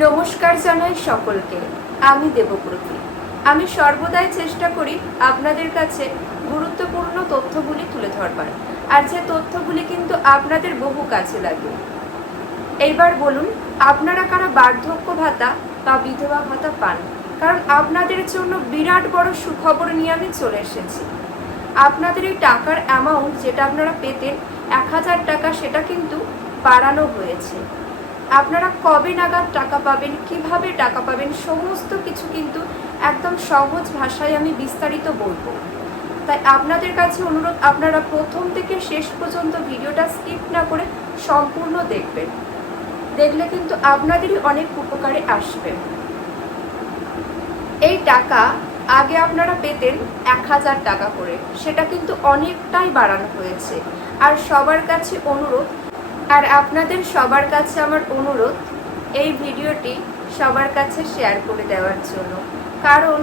নমস্কার জানাই সকলকে। আমি দেবপ্রতি। আমি সর্বদাই চেষ্টা করি আপনাদের কাছে গুরুত্বপূর্ণ তথ্যগুলি তুলে ধরবার, আর যে তথ্যগুলি কিন্তু আপনাদের বহু কাজে লাগে। এইবার বলুন, আপনারা কারা বার্ধক্য ভাতা বা বিধবা ভাতা পান? কারণ আপনাদের জন্য বিরাট বড় সুখবর নিয়ে আমি চলে এসেছি। আপনাদের এই টাকার অ্যামাউন্ট যেটা আপনারা পেতেন 1000 টাকা, সেটা কিন্তু বাড়ানো হয়েছে। আপনারা কবে নাগাদ টাকা পাবেন, কিভাবে টাকা পাবেন, সমস্ত কিছু কিন্তু একদম সহজ ভাষায় আমি বিস্তারিত বলবো। তাই আপনাদের কাছে অনুরোধ, আপনারা প্রথম থেকে শেষ পর্যন্ত ভিডিওটা স্কিপ না করে সম্পূর্ণ দেখবেন। দেখলে কিন্তু আপনাদেরই অনেক উপকারে আসবে। এই টাকা আগে আপনারা পেতেন 1000 টাকা করে, সেটা কিন্তু অনেকটাই বাড়ানো হয়েছে। আর সবার কাছে অনুরোধ, আর আপনাদের সবার কাছে আমার অনুরোধ, এই ভিডিওটি সবার কাছে শেয়ার করে দেওয়ার জন্য। কারণ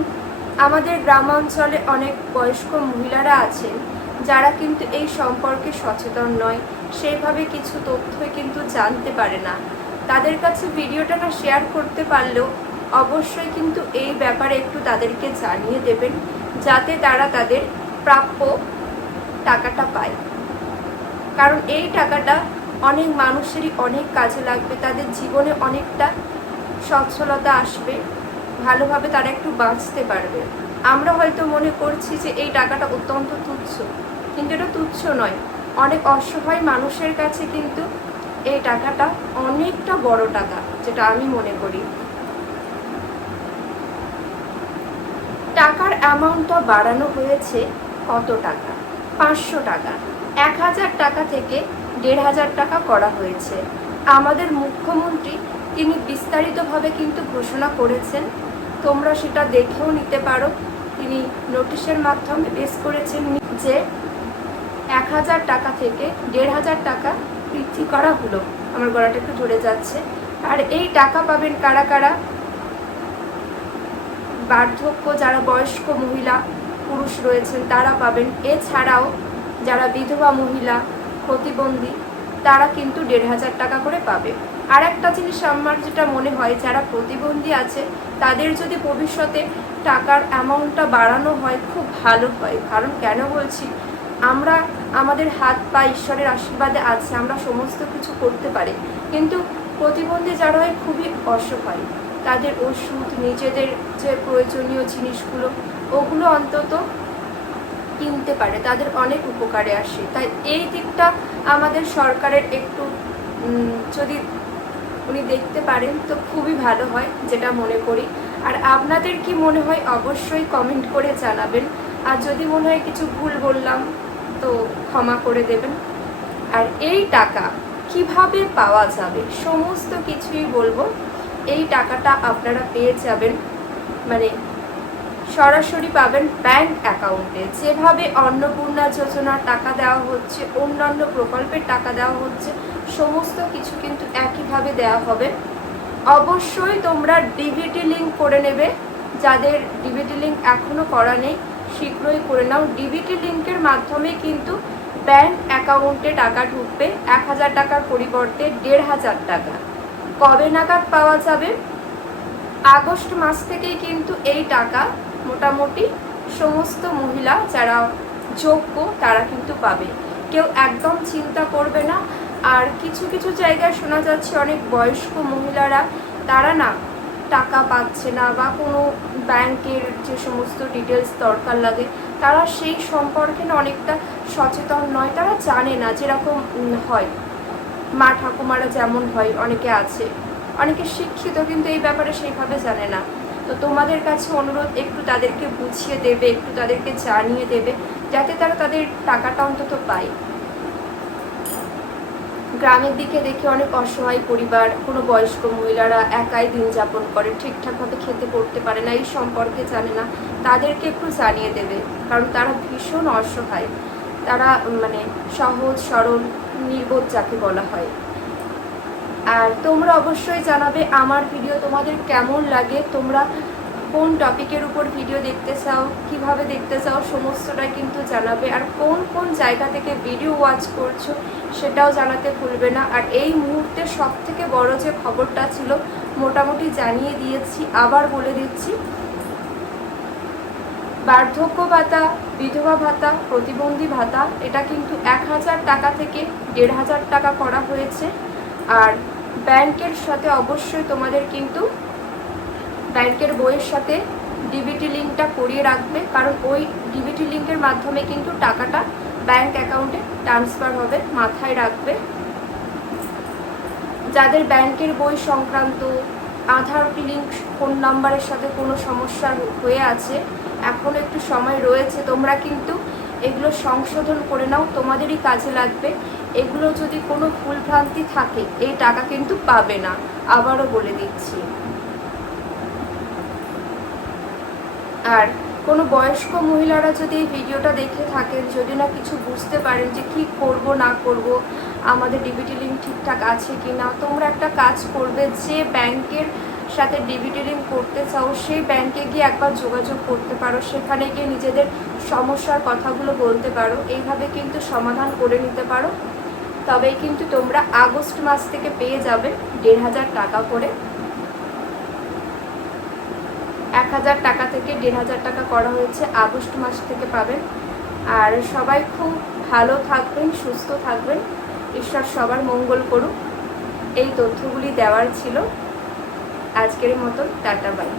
আমাদের গ্রামাঞ্চলে অনেক বয়স্ক মহিলারা আছেন যারা কিন্তু এই সম্পর্কে সচেতন নয়, সেইভাবে কিছু তথ্যই কিন্তু জানতে পারে না। তাদের কাছে ভিডিওটা না শেয়ার করতে পারলেও অবশ্যই কিন্তু এই ব্যাপারে একটু তাদেরকে জানিয়ে দেবেন, যাতে তারা তাদের প্রাপ্য টাকাটা পায়। কারণ এই টাকাটা অনেক মানুষেরই অনেক কাজে লাগবে, তাদের জীবনে অনেকটা সচ্ছলতা আসবে, ভালোভাবে তারা একটু বাঁচতে পারবে। আমরা হয়তো মনে করছি যে এই টাকাটা অত্যন্ত তুচ্ছ, কিন্তু এটা তুচ্ছ নয়। অনেক অসহায় মানুষের কাছে কিন্তু এই টাকাটা অনেকটা বড় টাকা, যেটা আমি মনে করি। টাকার অ্যামাউন্টটা বাড়ানো হয়েছে কত টাকা? 500 টাকা। 1000 টাকা থেকে 1500 টাকা করা হয়েছে। আমাদের মুখ্যমন্ত্রী তিনি বিস্তারিতভাবে কিন্তু ঘোষণা করেছেন, তোমরা সেটা দেখেও নিতে পারো। তিনি নোটিশের মাধ্যমে পেশ করেছেন যে 1000 টাকা থেকে 1500 টাকা বৃদ্ধি করা হলো। আমার গলাটা একটু ধরে যাচ্ছে। আর এই টাকা পাবেন কারা কারা? বার্ধক্য, যারা বয়স্ক মহিলা পুরুষ রয়েছেন তারা পাবেন। এছাড়াও যারা বিধবা মহিলা, প্রতিবন্ধী, তারা কিন্তু 1500 টাকা করে পাবে। আর একটা জিনিস আমার যেটা মনে হয়, যারা প্রতিবন্ধী আছে তাদের যদি ভবিষ্যতে টাকার অ্যামাউন্টটা বাড়ানো হয় খুব ভালো হয়। কারণ কেন বলছি, আমরা আমাদের হাত পা ঈশ্বরের আশীর্বাদে আছে, আমরা সমস্ত কিছু করতে পারি, কিন্তু প্রতিবন্ধী যারা হয় খুবই অসহায়। তাদের ওষুধ, নিজেদের যে প্রয়োজনীয় জিনিসগুলো, ওগুলো অন্তত কিনতে পারে, তাদের অনেক উপকারে আসে। তাই এই দিকটা আমাদের সরকারের একটু যদি উনি দেখতে পারেন তো খুবই ভালো হয়, যেটা মনে করি। আর আপনাদের কি মনে হয় অবশ্যই কমেন্ট করে জানাবেন। আর যদি মনে হয় কিছু ভুল বললাম তো ক্ষমা করে দেবেন। আর এই টাকা কিভাবে পাওয়া যাবে সমস্ত কিছুই বলবো। এই টাকাটা আপনারা পেয়ে যাবেন, মানে সরাসরি পাবেন ব্যাংক অ্যাকাউন্টে। যেভাবে অন্নপূর্ণা যোজনার টাকা দেওয়া হচ্ছে, অন্যান্য প্রকল্পের টাকা দেওয়া হচ্ছে, সমস্ত কিছু কিন্তু একইভাবে দেওয়া হবে। অবশ্যই তোমরা ডিবিটি লিঙ্ক করে নেবে। যাদের ডিবিটি লিঙ্ক এখনও করা নেই শীঘ্রই করে নাও। ডিবিটি লিঙ্কের মাধ্যমে কিন্তু ব্যাংক অ্যাকাউন্টে টাকা ঢুকবে। 1000 টাকার পরিবর্তে 1500 টাকা। কবে নাগাদ পাওয়া যাবে? আগস্ট মাস থেকেই কিন্তু এই টাকা মোটামুটি সমস্ত মহিলা যারা যোগ্য তারা কিন্তু পাবে। কেউ একদম চিন্তা করবে না। আর কিছু কিছু জায়গায় শোনা যাচ্ছে অনেক বয়স্ক মহিলারা তারা না টাকা পাচ্ছে না, বা কোনো ব্যাংকের যে সমস্ত ডিটেলস দরকার লাগে তারা সেই সম্পর্কে না অনেকটা সচেতন নয়, তারা জানে না। যেরকম হয় মা ঠাকুমারা যেমন হয়, অনেকে আছে, অনেকে শিক্ষিত কিন্তু এই ব্যাপারে সেইভাবে জানে না। তো তোমাদের কাছে অনুরোধ, একটু তাদেরকে বুঝিয়ে দেবে, একটু তাদেরকে জানিয়ে দেবে, যাতে তারা তাদের টাকাটা অন্তত পায়। গ্রামের দিকে দেখে অনেক অসহায় পরিবার, কোনো বয়স্ক মহিলারা একাই দিন যাপন করে, ঠিকঠাকভাবে খেতে পড়তে পারে না, এই সম্পর্কে জানে না, তাদেরকে একটু জানিয়ে দেবে। কারণ তারা ভীষণ অসহায়, তারা মানে সহজ সরল নির্বোধ যাকে বলা হয়। আর তোমরা অবশ্যই জানাবে আমার ভিডিও তোমাদের কেমন লাগে। তোমরা কোন টপিকের উপর ভিডিও দেখতে চাও, কিভাবে দেখতে চাও, সমস্তটাই কিন্তু জানাবে। আর কোন কোন জায়গা থেকে ভিডিও ওয়াচ করছো সেটাও জানাতে ভুলবে না। আর এই মুহূর্তে সবথেকে বড় যে খবরটা ছিল মোটামুটি জানিয়ে দিয়েছি, আবার বলে দিচ্ছি। বার্ধক্য ভাতা, বিধবা ভাতা, প্রতিবন্ধী ভাতা এটা কিন্তু 1000 টাকা থেকে 1500 টাকা করা হয়েছে। আর ব্যাংকের সাথে অবশ্যই তোমাদের কিন্তু ব্যাংকের বইয়ের সাথে ডিবিটি লিঙ্কটা করিয়ে রাখবে, কারণ ওই ডিবিটি লিঙ্কের মাধ্যমে কিন্তু টাকাটা ব্যাংক অ্যাকাউন্টে ট্রান্সফার হবে, মাথায় রাখবে। যাদের ব্যাংকের বই সংক্রান্ত আধার লিঙ্ক ফোন নাম্বারের সাথে কোনো সমস্যা হয়ে আছে, এখনও একটু সময় রয়েছে, তোমরা কিন্তু এগুলো সংশোধন করে নাও, তোমাদেরই কাজে লাগবে। এগুলো যদি কোনো ভুলভ্রান্তি থাকে এই টাকা কিন্তু পাবে না, আবারও বলে দিচ্ছি। আর কোনো বয়স্ক মহিলারা যদি এই ভিডিওটা দেখে থাকেন, যদি না কিছু বুঝতে পারেন যে কি করব না করব, আমাদের ডিবিটি লিঙ্ক ঠিকঠাক আছে কি না, তোমরা একটা কাজ করবে, যে ব্যাংকের সাথে ডিবিটি লিঙ্ক করতে চাও সেই ব্যাংকে গিয়ে একবার যোগাযোগ করতে পারো, সেখানে গিয়ে নিজেদের সমস্যার কথাগুলো বলতে পারো, এইভাবে কিন্তু সমাধান করে নিতে পারো। তবেই কিন্তু তোমরা আগস্ট মাস থেকে পেয়ে যাবে 1500 টাকা করে। 1000 টাকা থেকে 1500 টাকা করা হয়েছে, আগস্ট মাস থেকে পাবেন। আর সবাই খুব ভালো থাকবেন, সুস্থ থাকবেন, ঈশ্বর সবার মঙ্গল করুক। এই তথ্যগুলি দেওয়ার ছিল। আজকের মতন টাটা, বাই।